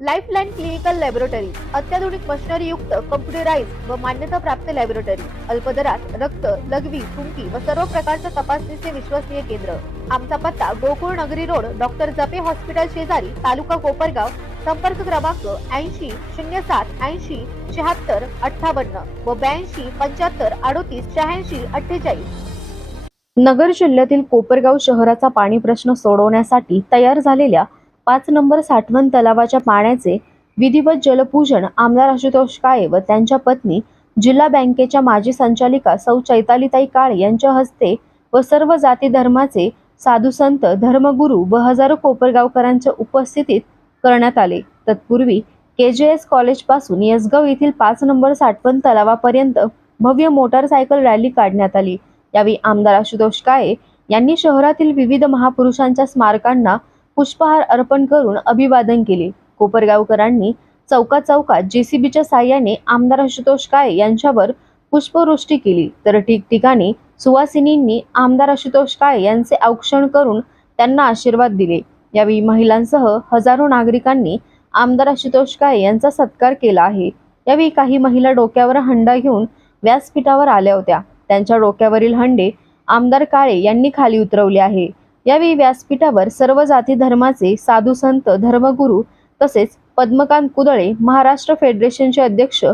Lifeline clinical laboratory अत्याधुनिक machinery युक्त computerise व मान्यता प्राप्त लॅबोरेटरी अल्पदरात रक्त लघवी थुंकी व सर्व प्रकारच्या तपासणीचे विश्वसनीय केंद्र. आमचा पत्ता गोकुळ नगरी रोड डॉक्टर जपे हॉस्पिटल शेजारी तालुका कोपरगाव संपर्क क्रमांक ऐंशी शून्य सात ऐंशी शहात्तर अठ्ठावन्न व ब्याऐंशी पंच्याहत्तर अडोतीस शहाऐंशी अठ्ठेचाळीस. नगर जिल्ह्यातील कोपरगाव शहराचा पाणी प्रश्न सोडवण्यासाठी तयार झालेल्या पाच नंबर साठवण तलावाच्या पाण्याचे विधिवत जलपूजन आमदार आशुतोष काळे व त्यांच्या पत्नी जिल्हा बँकेच्या माजी संचालिका सौ चैतालीताई काळे यांच्या हस्ते व सर्व जाती धर्माचे साधू संत धर्मगुरू व हजारो कोपरगावकरांच्या उपस्थितीत करण्यात आले. तत्पूर्वी के जे एस कॉलेजपासून यसगाव येथील पाच नंबर साठवण तलावापर्यंत भव्य मोटारसायकल रॅली काढण्यात आली. यावेळी आमदार आशुतोष काळे यांनी शहरातील विविध महापुरुषांच्या स्मारकांना पुष्पहार अर्पण करून अभिवादन केले. कोपरगावकरांनी चौकात चौकात जेसीबीच्या साह्याने आमदार आशुतोष काळे यांच्यावर पुष्पवृष्टी केली. तर ठिकठिकाणी सुवासिनींनी आमदार आशुतोष काळे यांचे औक्षण करून त्यांना आशीर्वाद दिले. यावेळी महिलांसह हजारो नागरिकांनी आमदार आशुतोष काळे यांचा सत्कार केला आहे. यावेळी काही महिला डोक्यावर हंडा घेऊन व्यासपीठावर आल्या होत्या. त्यांच्या डोक्यावरील हंडे आमदार काळे यांनी खाली उतरवले आहे. यावेळी व्यासपीठावर सर्व जाती धर्माचे साधू संत धर्मगुरू तसेच पद्मकांत कुदळे महाराष्ट्र फेडरेशनचे अध्यक्ष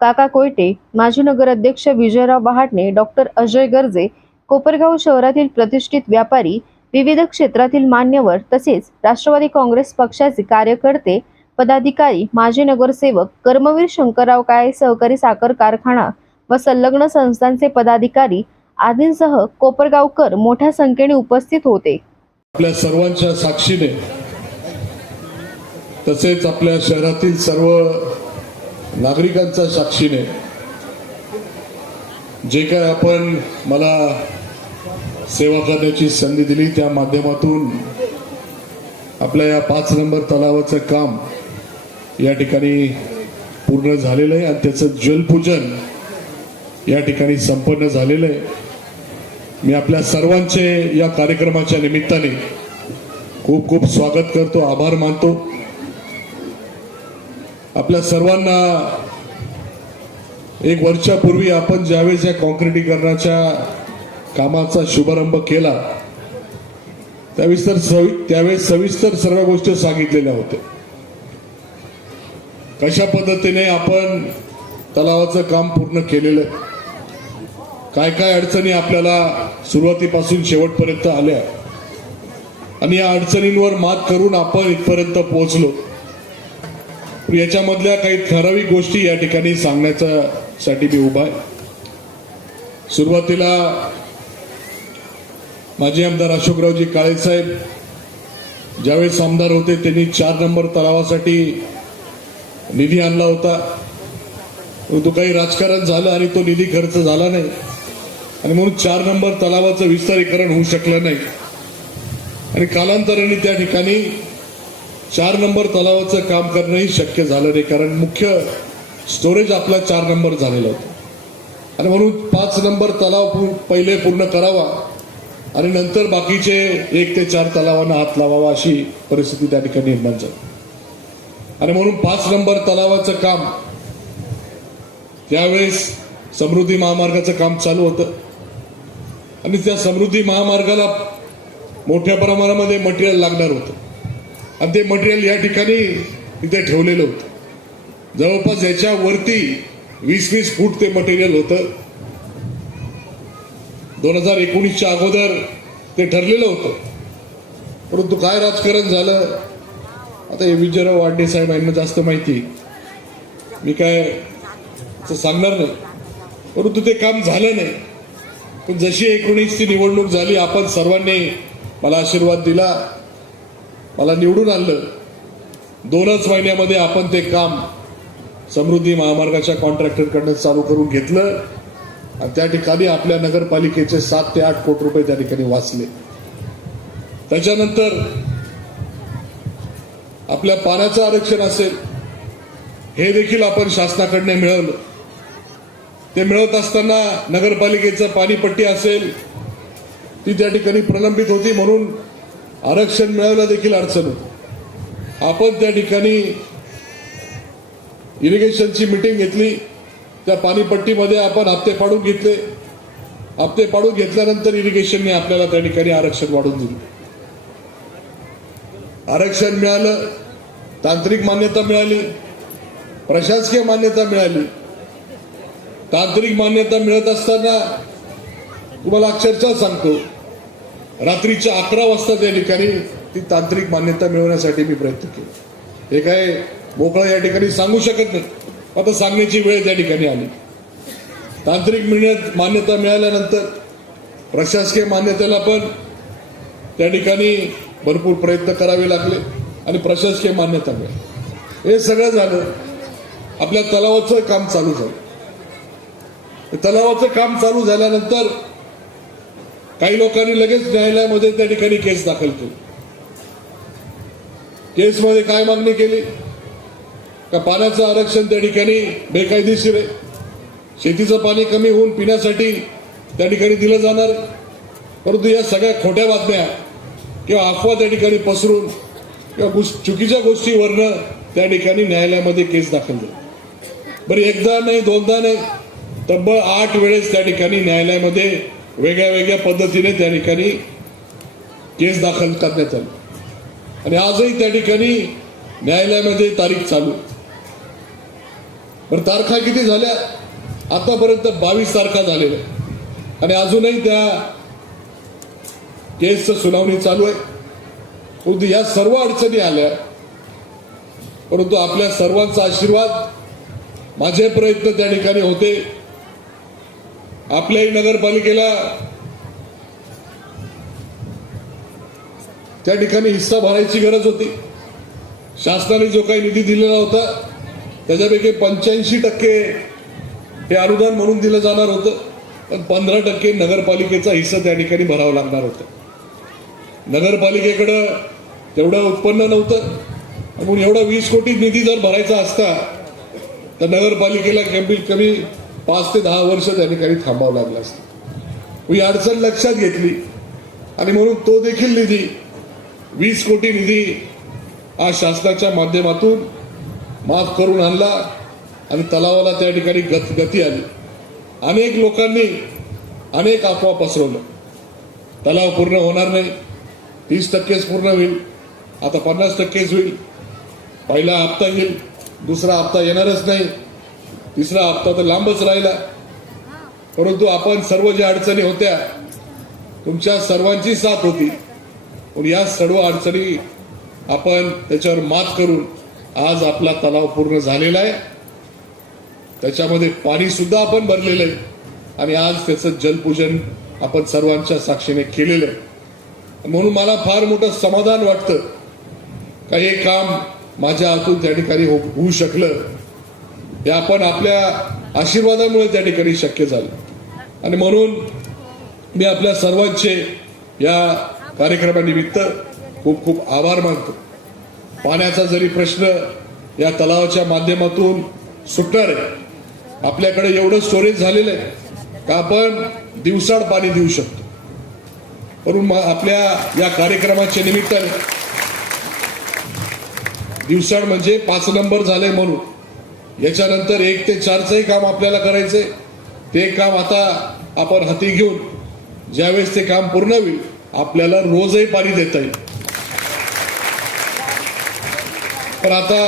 काका कोयटे माजी नगराध्यक्ष विजयराव बहाटणे डॉक्टर अजय गर्जे कोपरगाव शहरातील प्रतिष्ठित व्यापारी विविध क्षेत्रातील मान्यवर तसेच राष्ट्रवादी काँग्रेस पक्षाचे कार्यकर्ते पदाधिकारी माजी नगरसेवक कर्मवीर शंकरराव काळे सहकारी साखर कारखाना व संलग्न संस्थांचे पदाधिकारी आदींसह कोपरगावकर मोठ्या संख्येने उपस्थित होते. आपल्या सर्वांच्या साक्षीने तसेच आपल्या शहरातील सर्व नागरिकांच्या साक्षीने जे काय आपण मला सेवा करण्याची संधी दिली त्या माध्यमातून आपल्या या पाच नंबर तलावाचं काम या ठिकाणी पूर्ण झालेलं आहे आणि त्याचं जलपूजन या ठिकाणी संपन्न झालेलं आहे. मी आपल्या सर्वांचे या कार्यक्रमाच्या निमित्ताने खूप खूप स्वागत करतो आभार मानतो. आपल्या सर्वांना एक वर्षापूर्वी आपण ज्यावेळेस या कॉन्क्रिटीकरणाच्या कामाचा शुभारंभ केला त्यावेळेस तर सवि त्यावेळेस सविस्तर सर्व गोष्टी सांगितलेल्या होत्या. कशा पद्धतीने आपण तलावाचं काम पूर्ण केलेलं काय काय अडचणी आपल्याला सुरुवातीपासून शेवटपर्यंत आल्या. आणि या अडचणींवर मात करून आपण इथपर्यंत पोहोचलो. याच्यामधल्या काही ठराविक गोष्टी या ठिकाणी सांगण्याच्या साठी मी उभा आहे. सुरुवातीला माजी आमदार अशोकरावजी काळेसाहेब ज्यावेळेस आमदार होते त्यांनी चार नंबर तलावासाठी निधी आणला होता. परंतु काही राजकारण झालं आणि तो निधी खर्च झाला नाही. आणि म्हणून चार नंबर तलावाचं विस्तारीकरण होऊ शकलं नाही. आणि कालांतराने त्या ठिकाणी चार नंबर तलावाचं काम करणंही शक्य झालं नाही कारण मुख्य स्टोरेज आपला चार नंबर झालेला होता. आणि म्हणून पाच नंबर तलाव पहिले पूर्ण करावा आणि नंतर बाकीचे एक ते चार तलावांना हात लावावा अशी परिस्थिती त्या ठिकाणी निर्माण झाली. आणि म्हणून पाच नंबर तलावाचं काम त्यावेळेस समृद्धी महामार्गाचं काम चालू होतं. आणि त्या समृद्धी महामार्गाला मोठ्या प्रमाणामध्ये मटेरियल लागणार होतं. आणि ते मटेरियल या ठिकाणी तिथे ठेवलेलं होतं. जवळपास याच्यावरती वीस वीस फूट ते मटेरियल होतं. दोन हजार एकोणीसच्या अगोदर ते ठरलेलं होतं. परंतु काय राजकारण झालं? आता हे विजयराव वाडे साहेब यांना जास्त माहिती मी काय सांगणार नाही. परंतु ते काम झालं नाही. पण जशी एकोणीसची निवडणूक झाली आपण सर्वांनी मला आशीर्वाद दिला. मला निवडून आणलं. दोनच महिन्यामध्ये आपण ते काम समृद्धी महामार्गाच्या कॉन्ट्रॅक्टरकडनं चालू करून घेतलं. आणि त्या ठिकाणी आपल्या नगरपालिकेचे सात ते आठ कोटी रुपये त्या ठिकाणी वाचले. त्याच्यानंतर आपल्या पाण्याचं आरक्षण असेल हे देखील आपण शासनाकडनं मिळवलं. ते मिळवत असताना नगरपालिकेचं पाणीपट्टी असेल ती त्या ठिकाणी प्रलंबित होती म्हणून आरक्षण मिळवलं देखील अडचण होती. आपण त्या ठिकाणी इरिगेशनची मिटिंग घेतली. त्या पाणीपट्टीमध्ये आपण हप्ते पाडून घेतले. हप्ते पाडून घेतल्यानंतर इरिगेशनने आपल्याला त्या ठिकाणी आरक्षण वाढून दिलं. आरक्षण मिळालं तांत्रिक मान्यता मिळाली प्रशासकीय मान्यता मिळाली. तांत्रिक मान्यता मिळत असताना तुम्हाला अक्षरशः सांगतो रात्रीच्या अकरा वाजता त्या ठिकाणी ती तांत्रिक मान्यता मिळवण्यासाठी मी प्रयत्न केला. हे काय मोकळा या ठिकाणी सांगू शकत नाही. आता सांगण्याची वेळ त्या ठिकाणी आली. तांत्रिक मिळण्यात मान्यता मिळाल्यानंतर प्रशासकीय मान्यतेला पण त्या ठिकाणी भरपूर प्रयत्न करावे लागले आणि प्रशासकीय मान्यता मिळाली. हे सगळं झालं. आपल्या तलावाचं काम चालू झालं. तलावाचं काम चालू झाल्यानंतर काही लोकांनी लगेच न्यायालयामध्ये त्या ठिकाणी केस दाखल केली. केसमध्ये काय मागणी केली? का पाण्याचं आरक्षण त्या ठिकाणी बेकायदेशीर आहे? शेतीचं पाणी कमी होऊन पिण्यासाठी त्या ठिकाणी दिलं जाणार आहे. परंतु या सगळ्या खोट्या बातम्या किंवा अफवा त्या ठिकाणी पसरून किंवा चुकीच्या गोष्टीवरनं त्या ठिकाणी न्यायालयामध्ये केस दाखल झाली. बरं एकदा नाही दोनदा नाही. तब्बल आठ वेळेस त्या ठिकाणी न्यायालयामध्ये वेगळ्या वेगळ्या पद्धतीने त्या ठिकाणी केस दाखल करण्यात आली. आणि आजही त्या ठिकाणी न्यायालयामध्ये तारीख चालू. बरं तारखा किती झाल्या? आतापर्यंत बावीस तारखा झालेल्या आणि अजूनही त्या केसचं सुनावणी चालू आहे. परंतु या सर्व अडचणी आल्या. परंतु आपल्या सर्वांचा आशीर्वाद माझे प्रयत्न त्या ठिकाणी होते. आपल्याही नगरपालिकेला त्या ठिकाणी हिस्सा भरायची गरज होती. शासनाने जो काही निधी दिलेला होता त्याच्यापैकी पंच्याऐंशी टक्के हे अनुदान म्हणून दिलं जाणार होतं. पण पंधरा टक्के नगरपालिकेचा हिस्सा त्या ठिकाणी भरावा लागणार होता. नगरपालिकेकडं तेवढं उत्पन्न नव्हतं. म्हणून एवढा वीस कोटी निधी जर भरायचा असता तर नगरपालिकेला कमी कमी पाच ते दहा वर्ष त्या ठिकाणी थांबावं लागलं असतं. ही अडचण लक्षात घेतली. आणि म्हणून तो देखील निधी वीस कोटी निधी आज शासनाच्या माध्यमातून माफ करून आणला आणि तलावाला त्या ठिकाणी गत गती आली. अनेक लोकांनी अनेक अफवा पसरवलं तलाव पूर्ण होणार नाही. तीस टक्केच पूर्ण होईल. आता पन्नास टक्केच होईल. पहिला हप्ता येईल. दुसरा हप्ता येणारच नाही. तिसरा हप्ता तर लांबच राहिला. परंतु आपण सर्व ज्या अडचणी होत्या तुमच्या सर्वांची साथ होती. पण या सर्व अडचणी आपण त्याच्यावर मात करून आज आपला तलाव पूर्ण झालेला आहे. त्याच्यामध्ये पाणी सुद्धा आपण भरलेलं आहे. आणि आज त्याचं जलपूजन आपण सर्वांच्या साक्षीने केलेलं आहे. म्हणून मला फार मोठं समाधान वाटतं का हे काम माझ्या हातून त्या ठिकाणी हो- होऊ शकलं. हे आपण आपल्या आशीर्वादामुळे त्या ठिकाणी शक्य झालं. आणि म्हणून मी आपल्या सर्वांचे या कार्यक्रमानिमित्त खूप खूप आभार मानतो. पाण्याचा जरी प्रश्न या तलावाच्या माध्यमातून सुटणार आहे आपल्याकडे एवढं स्टोरेज झालेलं आहे का आपण दिवसाड पाणी देऊ शकतो. म्हणून आपल्या या कार्यक्रमाच्या निमित्ताने दिवसाड म्हणजे पाच नंबर झाले म्हणून याच्यानंतर एक ते चारचंही काम आपल्याला करायचंय. ते काम आता आपण हाती घेऊन ज्यावेळेस ते काम पूर्ण होईल आपल्याला रोजही पाणी देता येईल. तर आता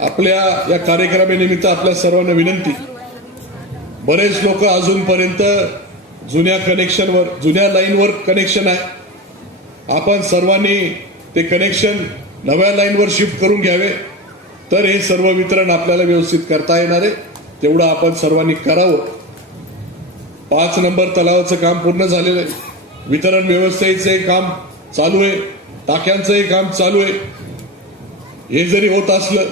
आपल्या या कार्यक्रमानिमित्त आपल्या सर्वांना विनंती. बरेच लोक अजूनपर्यंत जुन्या कनेक्शनवर जुन्या लाईनवर कनेक्शन आहे. आपण सर्वांनी ते कनेक्शन नव्या लाईनवर शिफ्ट करून घ्यावे. तर हे सर्व वितरण आपल्याला व्यवस्थित करता येणार आहे. तेवढं आपण सर्वांनी करावं. पाच नंबर तलावाचं काम पूर्ण झालेलं आहे. वितरण व्यवस्थेचे काम चालू आहे. टाक्यांचंही काम चालू आहे. हे जरी होत असलं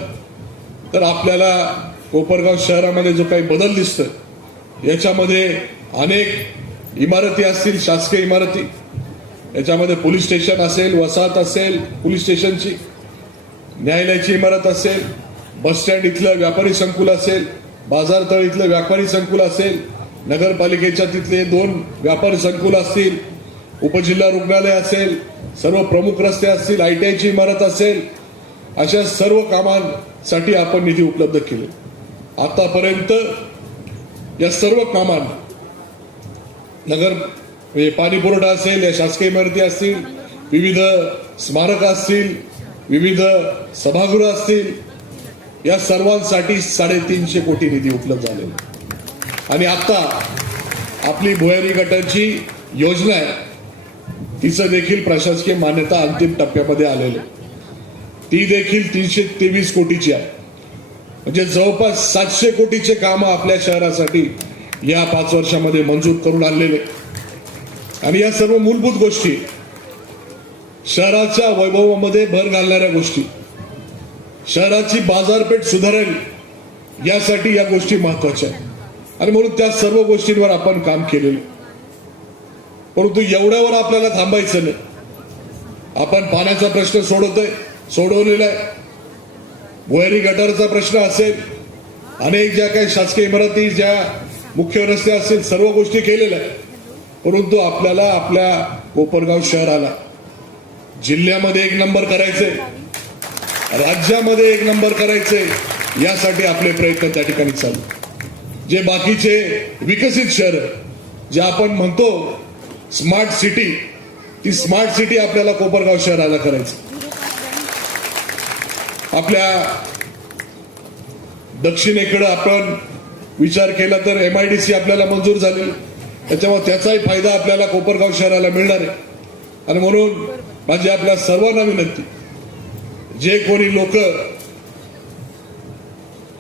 तर आपल्याला कोपरगाव शहरामध्ये जो काही बदल दिसतोय याच्यामध्ये अनेक इमारती असतील शासकीय इमारती. याच्यामध्ये पोलीस स्टेशन असेल वसाहत असेल पोलीस स्टेशनची. न्यायालयाची इमारत असेल बसस्टँड इथलं व्यापारी संकुल असेल बाजारतळ इथलं व्यापारी संकुल असेल नगरपालिकेच्या तिथले दोन व्यापारी संकुल असतील उपजिल्हा रुग्णालय असेल सर्व प्रमुख रस्ते असतील आय टी आयची इमारत असेल अशा सर्व कामांसाठी आपण निधी उपलब्ध केले. आतापर्यंत या सर्व कामांना नगर म्हणजे पाणी पुरवठा असेल या शासकीय इमारती असतील विविध स्मारक असतील विविध सभागृह असतील या सर्वांसाठी साडेतीनशे कोटी निधी उपलब्ध झालेला आहे. आणि आता आपली भुयारी गटाची योजना आहे तिचं देखील प्रशासकीय मान्यता अंतिम टप्प्यामध्ये आलेली आहे. ती देखील तीनशे तेवीस कोटीची आहे म्हणजे जवळपास सातशे कोटीचे कामं आपल्या शहरासाठी या पाच वर्षामध्ये मंजूर करून आणलेले आणि या सर्व मूलभूत गोष्टी शहराच्या वैभवामध्ये भर घालणाऱ्या गोष्टी. शहराची बाजारपेठ सुधारेल यासाठी या गोष्टी महत्त्वाच्या आहेत. आणि म्हणून त्या सर्व गोष्टींवर आपण काम केलेलं परंतु एवढ्यावर आपल्याला थांबायचं नाही. आपण पाण्याचा प्रश्न सोडवतोय सोडवलेला आहे. भुयारी गटारचा प्रश्न असेल अनेक ज्या काही शासकीय इमारती ज्या मुख्य रस्ते असतील सर्व गोष्टी केलेल्या आहेत. परंतु आपल्याला आपल्या कोपरगाव शहराला जिल्ह्यामध्ये एक नंबर करायचे राज्यामध्ये एक नंबर करायचे यासाठी आपले प्रयत्न त्या ठिकाणी चालू. जे बाकीचे विकसित शहर जे आपण म्हणतो स्मार्ट सिटी ती स्मार्ट सिटी आपल्याला कोपरगाव शहराला करायचं आपल्या दक्षिणेकडे आपण विचार केला तर एम आय डी सी आपल्याला मंजूर झाली त्याच्यामुळे त्याचाही फायदा आपल्याला कोपरगाव शहराला मिळणार आहे. आणि म्हणून माझी आपल्या सर्वांना विनंती. जे कोणी लोक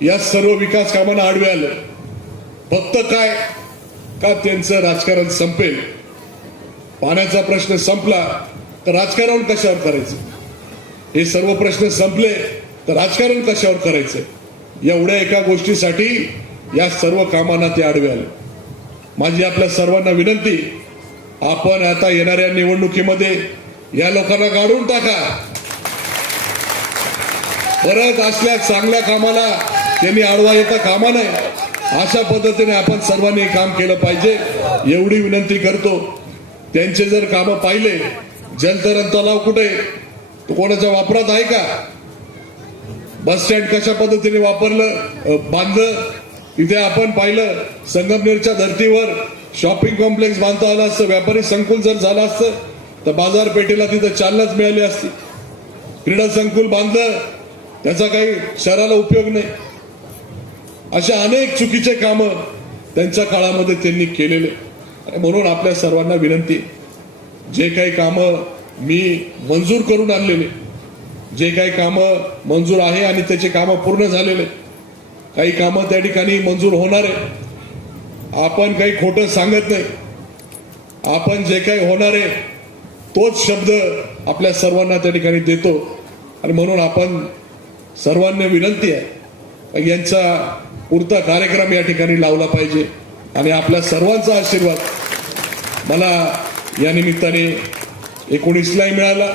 या सर्व विकास कामांना आडवे आले फक्त काय का त्यांचं राजकारण संपेल? पाण्याचा प्रश्न संपला तर राजकारण कशावर करायचं? हे सर्व प्रश्न संपले तर राजकारण कशावर करायचं? एवढ्या एका गोष्टीसाठी या सर्व कामांना ते आडवे आले. माझी आपल्या सर्वांना विनंती आपण आता येणाऱ्या निवडणुकीमध्ये या लोकांना गाडून टाका. परत असल्या चांगल्या कामाला त्यांनी आडवा येता कामा नये अशा पद्धतीने आपण सर्वांनी काम केलं पाहिजे. एवढी विनंती करतो. त्यांचे जर कामं पाहिले जलतरण तलाव कुठे? तो कोणाच्या वापरात आहे का? बस स्टँड कशा पद्धतीने वापरलं बांधलं? इथे आपण पाहिलं संगमनेरच्या धर्तीवर शॉपिंग कॉम्प्लेक्स बांधता आलं असतं व्यापारी संकुल जर झालं असतं तर बाजारपेठेला तिथं चालनाच मिळाली असती. क्रीडा संकुल बांधलं त्याचा काही शहराला उपयोग नाही. अशा अनेक चुकीचे काम त्यांच्या काळामध्ये त्यांनी केलेले. आणि म्हणून आपल्या सर्वांना विनंती जे काही काम मी मंजूर करून आणलेले जे काही काम मंजूर आहे आणि त्याचे काम पूर्ण झालेले काही कामं त्या ठिकाणी मंजूर होणार आहे. आपण काही खोटं सांगत नाही. आपण जे काही होणार आहे तोच शब्द आपल्या सर्वांना त्या ठिकाणी देतो. आणि म्हणून आपण सर्वांना विनंती आहे यांचा पुरता कार्यक्रम या ठिकाणी लावला पाहिजे. आणि आपल्या सर्वांचा आशीर्वाद मला या निमित्ताने एकोणीसलाही मिळाला.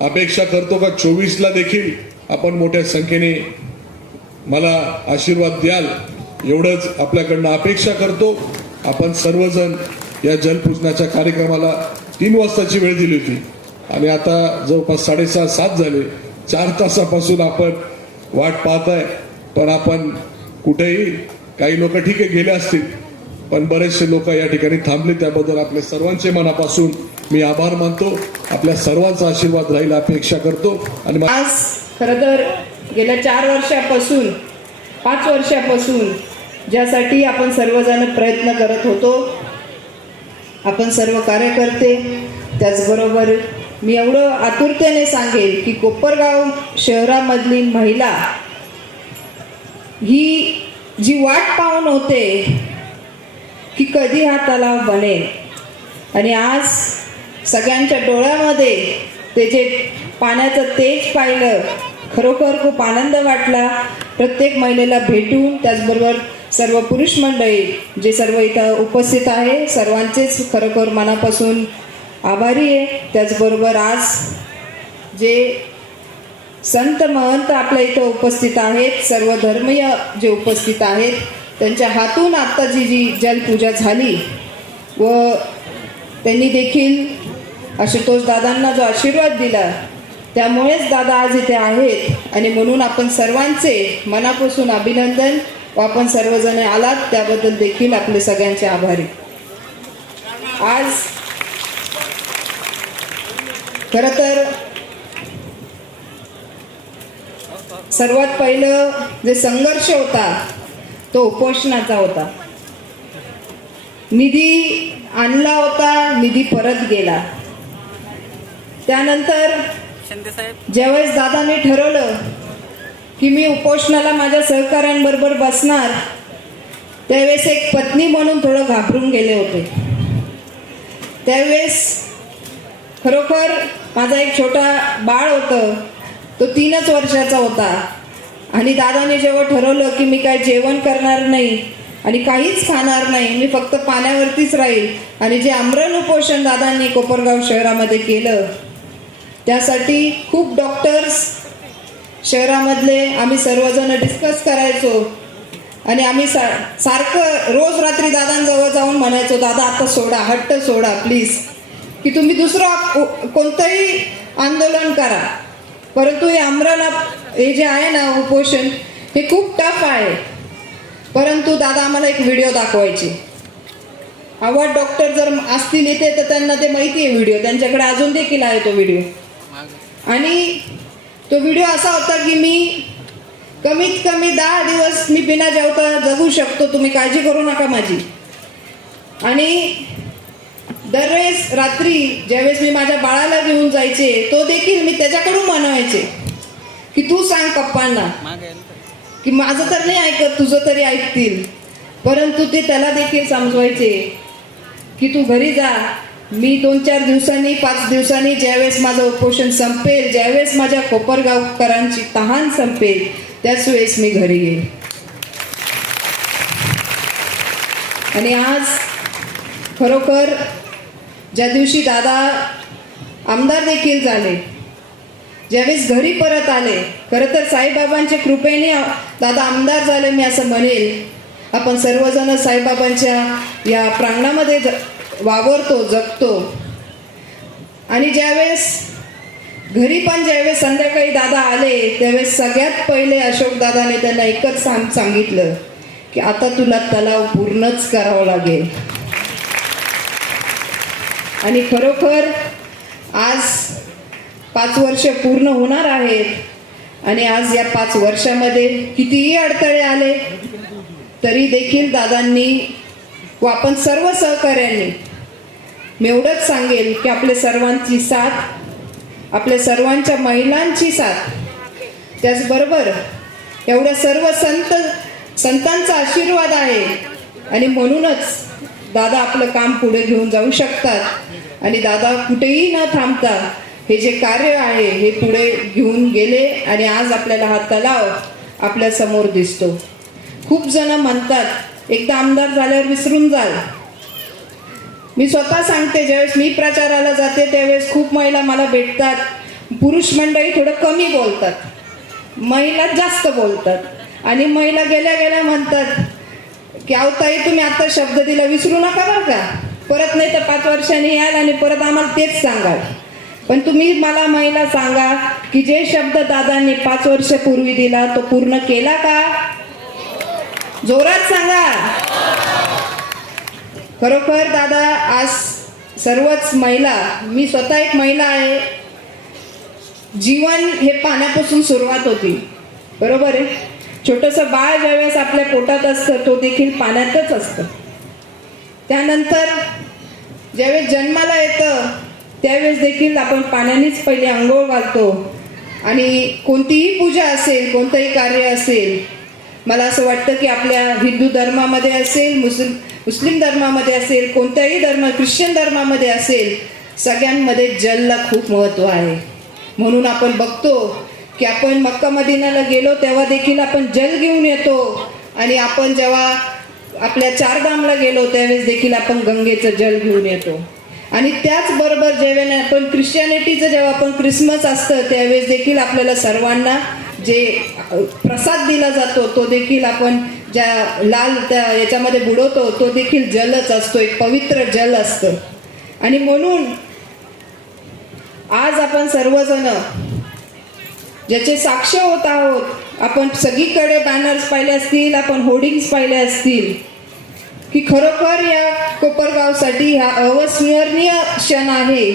अपेक्षा करतो का चोवीसला देखील आपण मोठ्या संख्येने मला आशीर्वाद द्याल एवढंच आपल्याकडनं अपेक्षा करतो. आपण सर्वजण या जलपूजनाच्या कार्यक्रमाला तीन वाजताची वेळ दिली होती. आणि आता जवळपास साडेसहा सात झाले. चार तासापासून आपण वाट पाहताय. पण आपण कुठेही काही लोक ठीक आहे गेले असतील. पण बरेचसे लोक या ठिकाणी थांबले. त्याबद्दल आपल्या सर्वांचे मनापासून मी आभार मानतो. आपल्या सर्वांचा आशीर्वाद राहील अपेक्षा करतो. आणि आज खरं तर गेल्या चार वर्षापासून पाच वर्षापासून ज्यासाठी आपण सर्वजण प्रयत्न करत होतो आपण सर्व कार्यकर्ते त्याचबरोबर मी एवढं आतुरतेने सांगेल की कोपरगाव शहरामधली महिला ही जी वाट पाहून होते की कधी हा तलाव बनेल. आणि आज सगळ्यांच्या डोळ्यामध्ये ते जे पाण्याचं तेज पाहिलं खरोखर खूप आनंद वाटला. प्रत्येक महिलेला भेटून त्याचबरोबर सर्व पुरुष मंडळी जे सर्व इथं उपस्थित आहे सर्वांचेच खरोखर मनापासून आभारी आहे. त्याचबरोबर आज जे संत महंत आपल्या इथं उपस्थित आहेत सर्व धर्मीय जे उपस्थित आहेत त्यांच्या हातून आत्ता जी जी जलपूजा झाली व त्यांनी देखील आशुतोष दादांना जो आशीर्वाद दिला त्यामुळेच दादा आज इथे आहेत. आणि म्हणून आपण सर्वांचे मनापासून अभिनंदन आपण सर्वजण आलात त्याबद्दल देखील आपले सगळ्यांचे आभारी. आज खर तर सर्वात पहिलं जे संघर्ष होता तो उपोषणाचा होता. निधी आणला होता निधी परत गेला. त्यानंतर ज्यावेळेस दादाने ठरवलं की मी उपोषणाला माझ्या सहकाऱ्यांबरोबर बसणार त्यावेळेस एक पत्नी म्हणून थोडं घाबरून गेले होते. त्यावेळेस खरोखर माझा एक छोटा बाळ होतं तो तीनच वर्षाचा होता. आणि दादाने जेव्हा ठरवलं की मी काय जेवण करणार नाही आणि काहीच खाणार नाही मी फक्त पाण्यावरतीच राहील आणि जे आमरण उपोषण दादांनी कोपरगाव शहरामध्ये केलं त्यासाठी खूप डॉक्टर्स शहरामधले आम्ही सर्वजण डिस्कस करायचो. आणि आम्ही सा सारखं रोज रात्री दादांजवळ जाऊन म्हणायचो दादा आता सोडा हट्ट सोडा प्लीज की तुम्ही दुसरं कोणतंही आंदोलन करा. परंतु हे आमरण हे जे आहे ना उपोषण हे खूप टफ आहे. परंतु दादा आम्हाला एक व्हिडिओ दाखवायचे. आवाज डॉक्टर जर असतील इथे तर त्यांना ते माहिती आहे व्हिडिओ त्यांच्याकडे अजून देखील आहे तो व्हिडिओ आणि तो व्हिडिओ असा होता की मी कमीत कमी दहा दिवस मी बिना जेवता जगू शकतो. तुम्ही काळजी करू नका माझी. आणि दरवेळेस रात्री ज्यावेळेस मी माझ्या बाळाला घेऊन जायचे तो देखील मी त्याच्याकडून म्हणायचे की तू सांग पप्पांना. की माझं तर नाही ऐकत तुझं तरी ऐकतील. परंतु ते त्याला देखील समजवायचे की तू घरी जा. मी दोन चार दिवसांनी पाच दिवसांनी ज्यावेळेस माझं उपोषण संपेल ज्यावेळेस माझ्या कोपरगावकरांची तहान संपेल त्याच वेळेस मी घरी येईल आणि आज खरोखर ज्या दिवशी दादा आमदार देखील झाले ज्यावेळेस घरी परत आले खरं तर साईबाबांच्या कृपेने दादा आमदार झाले मी असं म्हणेल आपण सर्वजण साईबाबांच्या या प्रांगणामध्ये जा वावरतो जगतो. आणि ज्यावेळेस घरी पण ज्यावेळेस संध्याकाळी दादा आले त्यावेळेस सगळ्यात पहिले अशोक दादाने त्यांना एकच सांग सांगितलं की आता तुला तलाव पूर्णच करावं लागेल. आणि खरोखर आज पाच वर्ष पूर्ण होणार आहेत आणि आज या पाच वर्षामध्ये कितीही अडथळे आले तरी देखील दादांनी व आपण सर्व सहकाऱ्यांनी मी एवढंच सांगेल की आपल्या सर्वांची साथ आपल्या सर्वांच्या महिलांची साथ. त्याचबरोबर एवढ्या सर्व संत संतांचा आशीर्वाद आहे. आणि म्हणूनच दादा आपलं काम पुढे घेऊन जाऊ शकतात. आणि दादा कुठेही न थांबता हे जे कार्य आहे हे पुढे घेऊन गेले आणि आज आपल्याला हा तलाव आपल्यासमोर दिसतो. खूप जण म्हणतात एकदा आमदार झाल्यावर विसरून जाल. मी स्वतः सांगते ज्यावेळेस मी प्रचाराला जाते त्यावेळेस खूप महिला मला भेटतात. पुरुष मंडळी थोडं कमी बोलतात. महिला जास्त बोलतात. आणि महिला गेल्या गेल्या म्हणतात की अवताई तुम्ही आता शब्द दिला विसरू नका बरं का? परत नाही तर पाच वर्षांनी याल आणि परत आम्हाला तेच सांगाल. पण तुम्ही मला महिला सांगा की जे शब्द दादांनी पाच वर्षपूर्वी दिला तो पूर्ण केला का? जोरात सांगा. खरोखर दादा आज सर्वच महिला मी स्वतः एक महिला आहे. जीवन हे पाण्यापासून सुरुवात होती. बरोबर आहे? छोटंसं बाळ ज्यावेळेस आपल्या पोटात असतं तो देखील पाण्यातच असतं. त्यानंतर ज्यावेळेस जन्माला येतं त्यावेळेस देखील आपण पाण्यानेच पहिले आंघोळ घालतो. आणि कोणतीही पूजा असेल कोणतंही कार्य असेल मला असं वाटतं की आपल्या हिंदू धर्मामध्ये असेल मुस्लिम मुस्लिम धर्मामध्ये असेल कोणत्याही धर्म ख्रिश्चन धर्मामध्ये असेल सगळ्यांमध्ये जलला खूप महत्त्व आहे. म्हणून आपण बघतो की आपण मक्का मदिनाला गेलो तेव्हा देखील आपण जल घेऊन येतो. आणि आपण जेव्हा आपल्या चारधामला गेलो त्यावेळेस देखील आपण गंगेचं जल घेऊन येतो. आणि त्याचबरोबर जेव्हा आपण ख्रिश्चॅनिटीचं जेव्हा आपण क्रिसमस असतं त्यावेळेस देखील आपल्याला सर्वांना जे प्रसाद दिला जातो तो देखील आपण ज्या लाल त्या याच्यामध्ये बुडवतो तो देखील जलच असतो एक पवित्र जल असतं. आणि म्हणून आज आपण सर्वजण ज्याचे साक्ष होत आहोत आपण सगळीकडे बॅनर्स पाहिले असतील आपण होर्डिंग्स पाहिले असतील की खरोखर या कोपरगावसाठी हा अविस्मरणीय क्षण आहे.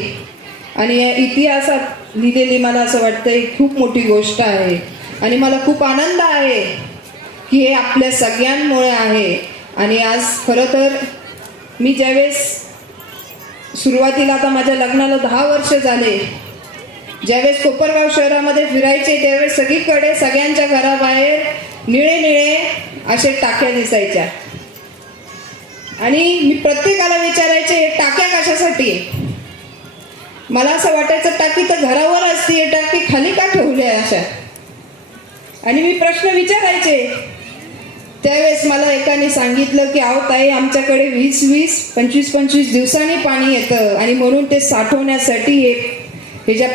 आणि या इतिहासात लिहिलेली मला असं वाटतं खूप मोठी गोष्ट आहे. आणि मला खूप आनंद आहे की हे आपल्या सगळ्यांमुळे आहे. आणि आज खरं तर मी ज्यावेळेस सुरुवातीला आता माझ्या लग्नाला दहा वर्ष झाले ज्यावेळेस कोपरगाव शहरामध्ये फिरायचे त्यावेळेस सगळीकडे सगळ्यांच्या घराबाहेर निळे निळे असे टाक्या दिसायच्या. आणि मी प्रत्येकाला विचारायचे "हे टाक्या कशासाठी? मला असं वाटायचं टाकी तर घरावर असते टाकी खाली का ठेवल्या अशा? आणि मी प्रश्न विचारायचे. त्यावेळेस मला एकाने सांगितलं की आहो ताई आमच्याकडे वीस वीस पंचवीस पंचवीस दिवसांनी पाणी येतं आणि म्हणून ते साठवण्यासाठी हे हे ज्या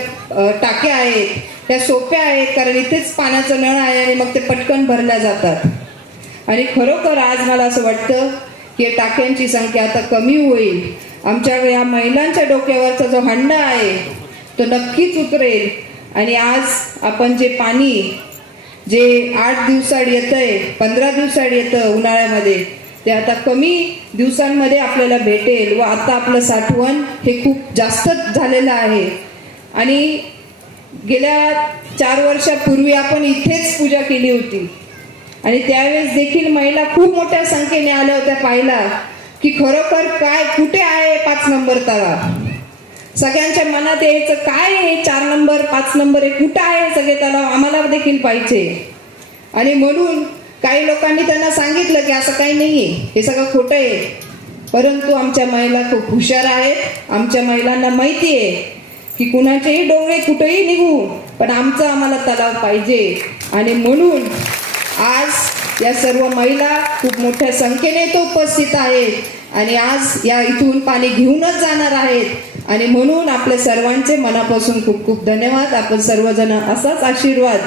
टाक्या आहेत त्या सोप्या आहेत कारण इथेच पाण्याचं नळ आहे आणि मग ते पटकन भरल्या जातात. आणि खरोखर आज मला असं वाटतं की टाक्यांची संख्या आता कमी होईल. आमच्या या महिलांच्या डोक्यावरचा जो हंडा आहे तो नक्कीच उतरेल. आणि आज आपण जे पाणी जे आठ दिवसाड येतंय पंधरा दिवसाड येतं उन्हाळ्यामध्ये ते आता कमी दिवसांमध्ये आपल्याला भेटेल व आता आपलं साठवण हे खूप जास्तच झालेलं आहे. आणि गेल्या चार वर्षापूर्वी आपण इथेच पूजा केली होती. आणि त्यावेळेस देखील महिला खूप मोठ्या संख्येने आल्या होत्या पाहिला की खरोखर काय कुठे आहे पाच नंबर तळा सगळ्यांच्या मनात यायचं काय आहे? चार नंबर पाच नंबर हे कुठं आहे? सगळे तलाव आम्हाला देखील पाहिजे. आणि म्हणून काही लोकांनी त्यांना सांगितलं की असं काही नाही आहे हे सगळं खोटं आहे. परंतु आमच्या महिला खूप हुशार आहेत. आमच्या महिलांना माहिती आहे की कुणाचेही डोळे कुठेही निघू पण आमचं आम्हाला तलाव पाहिजे. आणि म्हणून आज या सर्व महिला खूप मोठ्या संख्येने तो उपस्थित आहेत आणि आज या इथून पाणी घेऊनच जाणार आहेत. आणि म्हणून आपल्या सर्वांचे मनापासून खूप खूप धन्यवाद. आपण सर्वजण असाच आशीर्वाद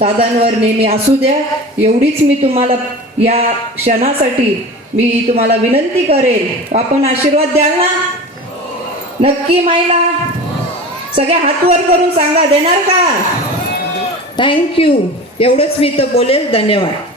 दादांवर नेहमी असू द्या. एवढीच मी तुम्हाला या क्षणासाठी मी तुम्हाला विनंती करेन. आपण आशीर्वाद द्याल ना? नक्की महिला सगळ्या हातवर करून सांगा देणार का? थँक्यू एवढंच मी तर बोलेल. धन्यवाद.